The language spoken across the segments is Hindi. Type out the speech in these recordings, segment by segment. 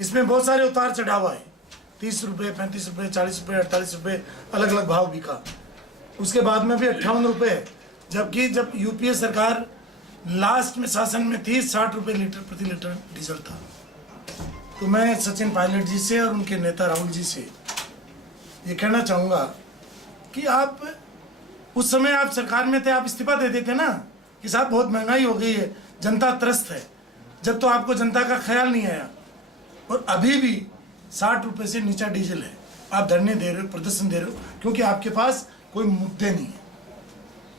इसमें बहुत सारे उतार चढ़ाव आए, 30 रुपये, 35 रुपये, 40 रुपये, 48 रुपये, अलग अलग भाव बिका। उसके बाद में भी 58 रुपये, जबकि जब यूपीए सरकार लास्ट में शासन में थी 60 रुपये प्रति लीटर डीजल था। तो मैं सचिन पायलट जी से और उनके नेता राहुल जी से ये कहना चाहूँगा कि आप उस समय आप सरकार में थे, आप इस्तीफा दे देते ना कि साहब बहुत महंगाई हो गई है, जनता त्रस्त है, जब तो आपको जनता का ख्याल नहीं आया। और अभी भी 60 रुपये से नीचा डीजल है, आप धरने दे रहे हो, प्रदर्शन दे रहे हो, क्योंकि आपके पास कोई मुद्दे नहीं है।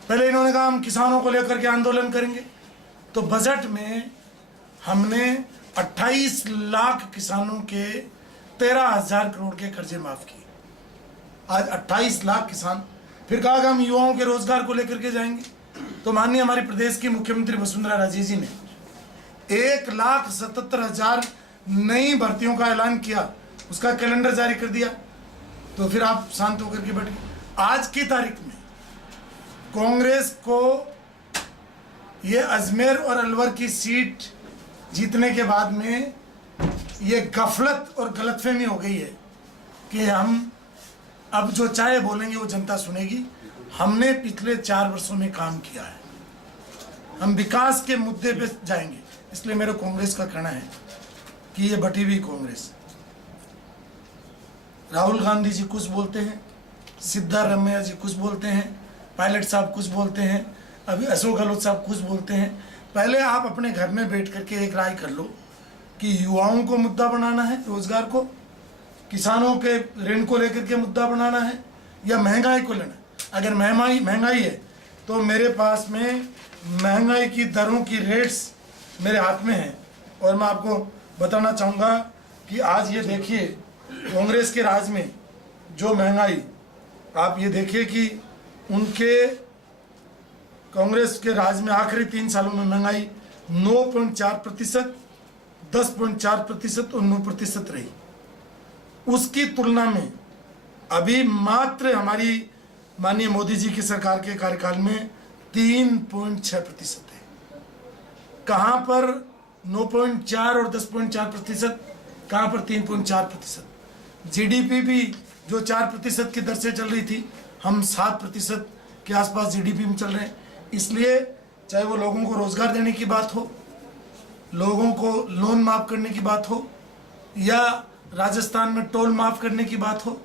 पहले इन्होंने कहा हम किसानों को लेकर के आंदोलन करेंगे, तो बजट में हमने 28 लाख किसानों के 13,000 करोड़ के कर्जे माफ किए। आज 28 लाख किसान। फिर कहा कि हम युवाओं के रोजगार को लेकर के जाएंगे, तो माननीय हमारे प्रदेश की मुख्यमंत्री वसुंधरा राजे जी ने 1,77,000 नई भर्तियों का ऐलान किया, उसका कैलेंडर जारी कर दिया। तो फिर आप शांत होकर के बैठ गए। आज की तारीख में कांग्रेस को ये अजमेर और अलवर की सीट जीतने के बाद में ये गफलत और गलतफहमी हो गई है कि हम अब जो चाहे बोलेंगे वो जनता सुनेगी। हमने पिछले 4 वर्षों में काम किया है, हम विकास के मुद्दे पे जाएंगे। इसलिए मेरे कांग्रेस का कहना है कि ये बटी हुई कांग्रेस, राहुल गांधी जी कुछ बोलते हैं, सिद्धारमैया जी कुछ बोलते हैं, पायलट साहब कुछ बोलते हैं, अभी अशोक गहलोत साहब कुछ बोलते हैं। पहले आप अपने घर में बैठ करके एक राय कर लो कि युवाओं को मुद्दा बनाना है, रोजगार को, किसानों के ऋण को लेकर के मुद्दा बनाना है, या महंगाई को लेना है। अगर महंगाई है तो मेरे पास में महंगाई की दरों की रेट्स मेरे हाथ में है। और मैं आपको बताना चाहूँगा कि आज ये देखिए कांग्रेस के राज में जो महंगाई, आप ये देखिए कि उनके कांग्रेस के राज में आखिरी 3 सालों में महंगाई 9.4%, 10.4% और 9% रही। उसकी तुलना में अभी मात्र हमारी माननीय मोदी जी की सरकार के कार्यकाल में 3.6% है। कहाँ पर 9.4 और 10.4%, कहाँ पर 3.4%। जीडीपी भी जो 4% की दर से चल रही थी, हम 7% के आसपास जीडीपी में चल रहे हैं। इसलिए चाहे वो लोगों को रोजगार देने की बात हो, लोगों को लोन माफ करने की बात हो, या राजस्थान में टोल माफ करने की बात हो।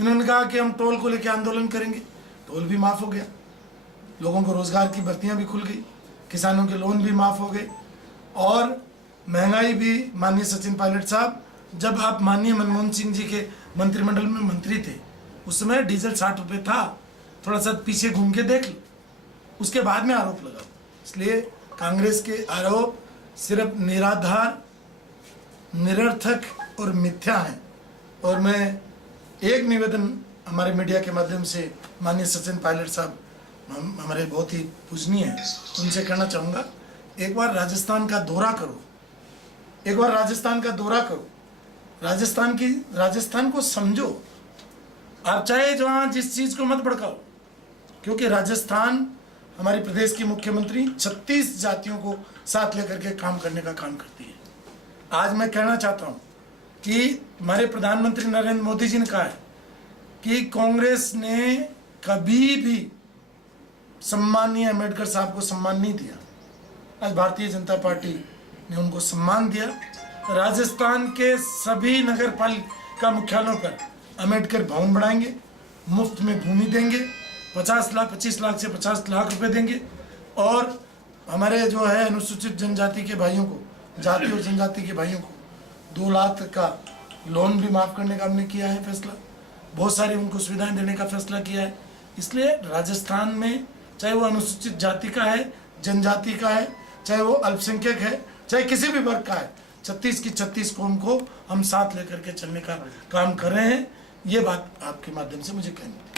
इन्होंने कहा कि हम टोल को लेकर आंदोलन करेंगे, टोल भी माफ हो गया, लोगों को रोजगार की भर्तियां भी खुल गई, किसानों के लोन भी माफ हो गए, और महंगाई भी। माननीय सचिन पायलट साहब, जब आप माननीय मनमोहन सिंह जी के मंत्रिमंडल में मंत्री थे, उस समय डीजल 60 रुपये था। थोड़ा सा पीछे घूम के देख लो, उसके बाद में आरोप लगाओ। इसलिए कांग्रेस के आरोप सिर्फ निराधार, निरर्थक और मिथ्या हैं। और मैं एक निवेदन हमारे मीडिया के माध्यम से माननीय सचिन पायलट साहब हमारे बहुत ही पूजनीय हैं, उनसे कहना चाहूँगा, एक बार राजस्थान का दौरा करो, एक बार राजस्थान का दौरा करो, राजस्थान को समझो। आप चाहे जहाँ जिस चीज़ को मत भड़काओ, क्योंकि राजस्थान हमारे प्रदेश की मुख्यमंत्री 36 जातियों को साथ लेकर के काम करने का काम करती है। आज मैं कहना चाहता हूँ कि हमारे प्रधानमंत्री नरेंद्र मोदी जी ने कहा है कि कांग्रेस ने कभी भी सम्माननीय अम्बेडकर साहब को सम्मान नहीं दिया। आज भारतीय जनता पार्टी ने उनको सम्मान दिया। राजस्थान के सभी नगर पालिका मुख्यालयों पर अम्बेडकर भवन बनाएंगे, मुफ्त में भूमि देंगे, 25 लाख से 50 लाख रुपए देंगे। और हमारे जो है अनुसूचित जनजाति के भाइयों को, जाति और जनजाति के भाइयों को 2 लाख का लोन भी माफ़ करने का हमने किया है फैसला। बहुत सारी उनको सुविधाएं देने का फैसला किया है। इसलिए राजस्थान में चाहे वो अनुसूचित जाति का है, जनजाति का है, चाहे वो अल्पसंख्यक है, चाहे किसी भी वर्ग का है, 36 की 36 कौम को हम साथ लेकर के चलने का काम कर रहे हैं। ये बात आपके माध्यम से मुझे कहनी थी।